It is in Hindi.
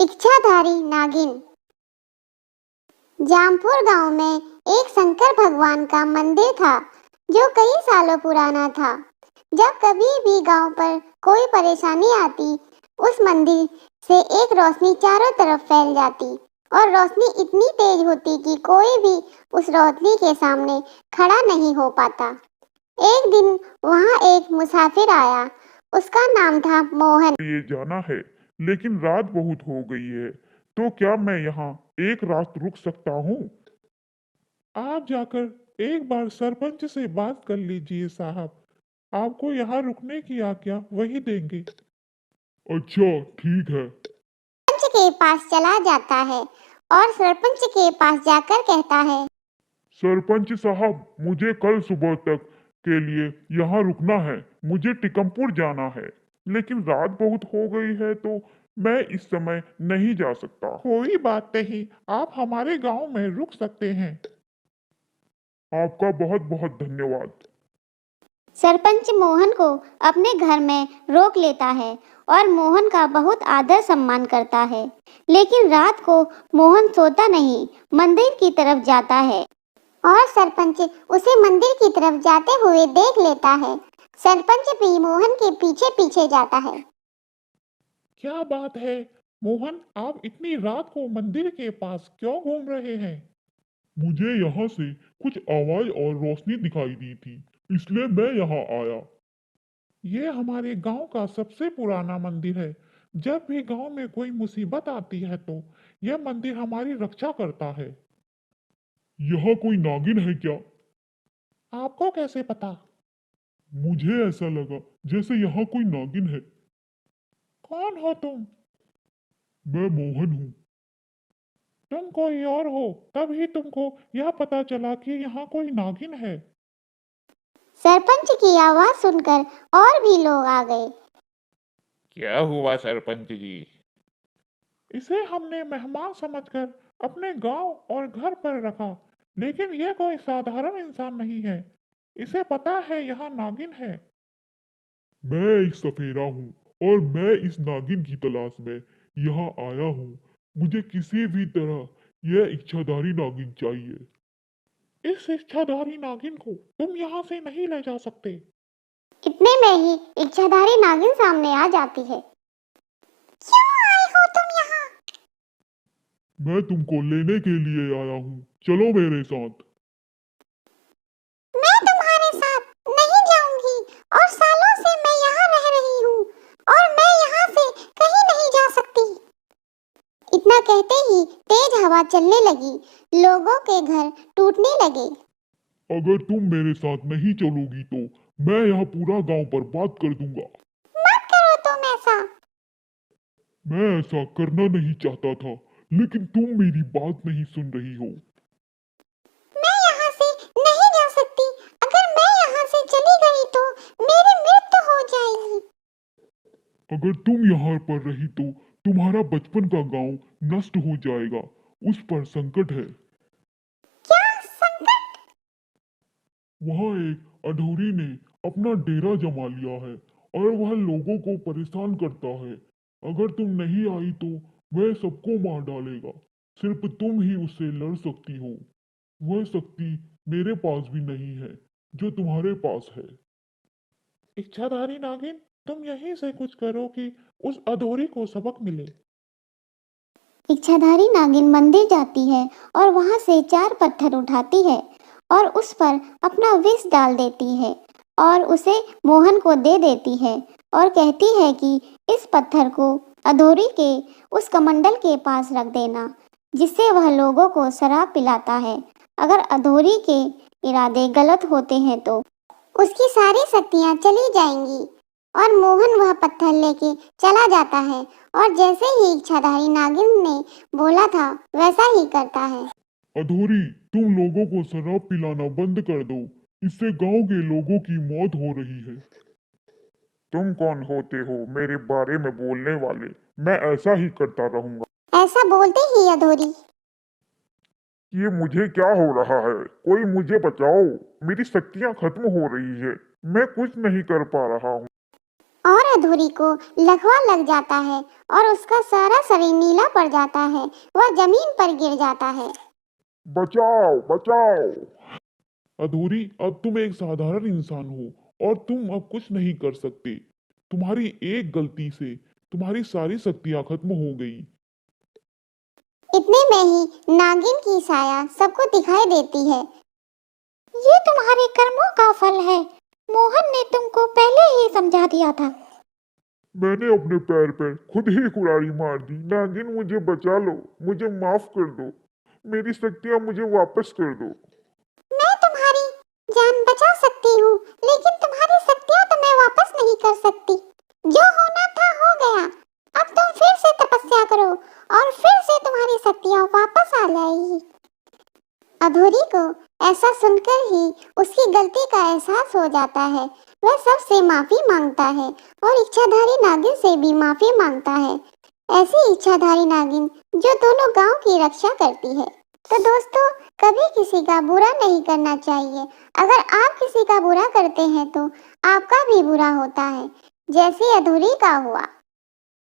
इच्छाधारी नागिन। जामपुर गांव में एक शंकर भगवान का मंदिर था जो कई सालों पुराना था। जब कभी भी गांव पर कोई परेशानी आती, उस मंदिर से एक रोशनी चारों तरफ फैल जाती और रोशनी इतनी तेज होती कि कोई भी उस रोशनी के सामने खड़ा नहीं हो पाता। एक दिन वहां एक मुसाफिर आया। उसका नाम था मोहन। ये जाना है, लेकिन रात बहुत हो गई है, तो क्या मैं यहाँ एक रात रुक सकता हूँ? आप जाकर एक बार सरपंच से बात कर लीजिए साहब। आपको यहाँ रुकने की आज्ञा वही देंगे। अच्छा, ठीक है। सरपंच के पास चला जाता है और सरपंच के पास जाकर कहता है, सरपंच साहब, मुझे कल सुबह तक के लिए यहाँ रुकना है। मुझे टिकमपुर जाना है, लेकिन रात बहुत हो गई है, तो मैं इस समय नहीं जा सकता। कोई बात नहीं, आप हमारे गांव में रुक सकते हैं। आपका बहुत बहुत धन्यवाद। सरपंच मोहन को अपने घर में रोक लेता है और मोहन का बहुत आदर सम्मान करता है। लेकिन रात को मोहन सोता नहीं, मंदिर की तरफ जाता है और सरपंच उसे मंदिर की तरफ जाते हुए देख लेता है। सरपंच भी मोहन के पीछे पीछे जाता है। क्या बात है मोहन, आप इतनी रात को मंदिर के पास क्यों घूम रहे हैं? मुझे यहाँ से कुछ आवाज और रोशनी दिखाई दी थी, इसलिए मैं यहाँ आया। ये हमारे गांव का सबसे पुराना मंदिर है। जब भी गांव में कोई मुसीबत आती है तो यह मंदिर हमारी रक्षा करता है। यहाँ कोई नागिन है क्या? आपको कैसे पता? मुझे ऐसा लगा जैसे यहाँ कोई नागिन है। कौन हो तुम? मैं मोहन हूँ। तुम कोई और हो, तभी तुमको यह पता चला कि यहाँ कोई नागिन है। सरपंच की आवाज सुनकर और भी लोग आ गए। क्या हुआ सरपंच जी? इसे हमने मेहमान समझकर अपने गांव और घर पर रखा, लेकिन यह कोई साधारण इंसान नहीं है। इसे पता है यहाँ नागिन है। मैं एक सफेरा हूँ और मैं इस नागिन की तलाश में यहाँ आया हूँ। मुझे किसी भी तरह यह इच्छाधारी नागिन चाहिए। इस इच्छाधारी नागिन को तुम यहाँ से नहीं ले जा सकते। इतने में ही इच्छाधारी नागिन सामने आ जाती है। क्यों आए हो तुम यहाँ? मैं तुमको लेने के लिए आया हूँ, चलो मेरे साथ। मैं तुम्हारे साथ नहीं जाऊंगी और सालों से मैं यहाँ रह रही हूँ और मैं यहाँ से कहीं नहीं जा सकती। इतना कहते ही तेज हवा चलने लगी, लोगों के घर टूटने लगे। अगर तुम मेरे साथ नहीं चलोगी तो मैं यहाँ पूरा गांव बर्बाद कर दूंगा। मत करो तुम ऐसा। मैं ऐसा करना नहीं चाहता था, लेकिन तुम मेरी बात नहीं सुन रही हो। मैं यहाँ से नहीं जा सकती। अगर मैं यहाँ से चली गई तो मेरी मृत्यु हो जाएगी। अगर तुम यहाँ पर रही तो तुम्हारा बचपन का गांव नष्ट हो जाएगा। उस पर संकट है। क्या संकट? वहाँ एक अढोरी ने अपना डेरा जमा लिया है और वह लोगों को परेशान करता है। अगर तुम नहीं आई तो वह सबको मार डालेगा। सिर्फ तुम ही उससे लड़ सकती हो। वह शक्ति मेरे पास भी नहीं है जो तुम्हारे पास है। इच्छाधारी नागिन, तुम यहीं से कुछ करो कि उस अधोरी को सबक मिले। इच्छाधारी नागिन मंदिर जाती है और वहां से 4 पत्थर उठाती है और उस पर अपना विष डाल देती है और उसे मोहन को दे देती है और कहती है कि इस पत्थर को अधोरी के उस कमंडल के पास रख देना, जिससे वह लोगों को शराब पिलाता है। अगर अधोरी के इरादे गलत होते हैं तो उसकी सारी शक्तियां चली जाएंगी और मोहन वह पत्थर लेके चला जाता है और जैसे ही इच्छाधारी नागिन ने बोला था वैसा ही करता है। अधोरी, तुम लोगों को शराब पिलाना बंद कर दो। इससे गांव के लोगों की मौत हो रही है। तुम कौन होते हो मेरे बारे में बोलने वाले? मैं ऐसा ही करता रहूंगा। ऐसा बोलते ही अधोरी ये मुझे क्या हो रहा है? कोई मुझे बचाओ। मेरी शक्तियां खत्म हो रही है। मैं कुछ नहीं कर पा रहा हूँ। और अधूरी को लकवा लग जाता है और उसका सारा शरीर नीला पड़ जाता है। वह जमीन पर गिर जाता है। बचाओ बचाओ। अधूरी, अब तुम एक साधारण इंसान हो और तुम अब कुछ नहीं कर सकते। तुम्हारी एक गलती से तुम्हारी सारी शक्तियां खत्म हो गई। इतने में ही नागिन की साया सबको दिखाई देती है। ये तुम्हारे कर्मों का फल है। मोहन ने तुमको पहले ही समझा दिया था। मैंने अपने पैर पर खुद ही कुल्हाड़ी मार दी। नागिन, मुझे बचा लो, मुझे माफ कर दो, मेरी शक्तियां मुझे वापस कर दो। मैं तुम्हारी जान बचा सकती हूँ, लेकिन तुम्हारी शक्तियाँ तो मैं वापस नहीं कर सकती। जो होना था हो गया। अब तुम फिर से तपस्या करो और फिर से तुम्हारी शक्तियाँ वापस आ जाएगी। अधूरी को ऐसा सुनकर ही उसकी गलती का एहसास हो जाता है। वह सबसे माफी मांगता है और इच्छाधारी नागिन से भी माफी मांगता है। ऐसी इच्छाधारी नागिन जो दोनों गांव की रक्षा करती है। तो दोस्तों, कभी किसी का बुरा नहीं करना चाहिए। अगर आप किसी का बुरा करते हैं तो आपका भी बुरा होता है, जैसे अधूरी का हुआ।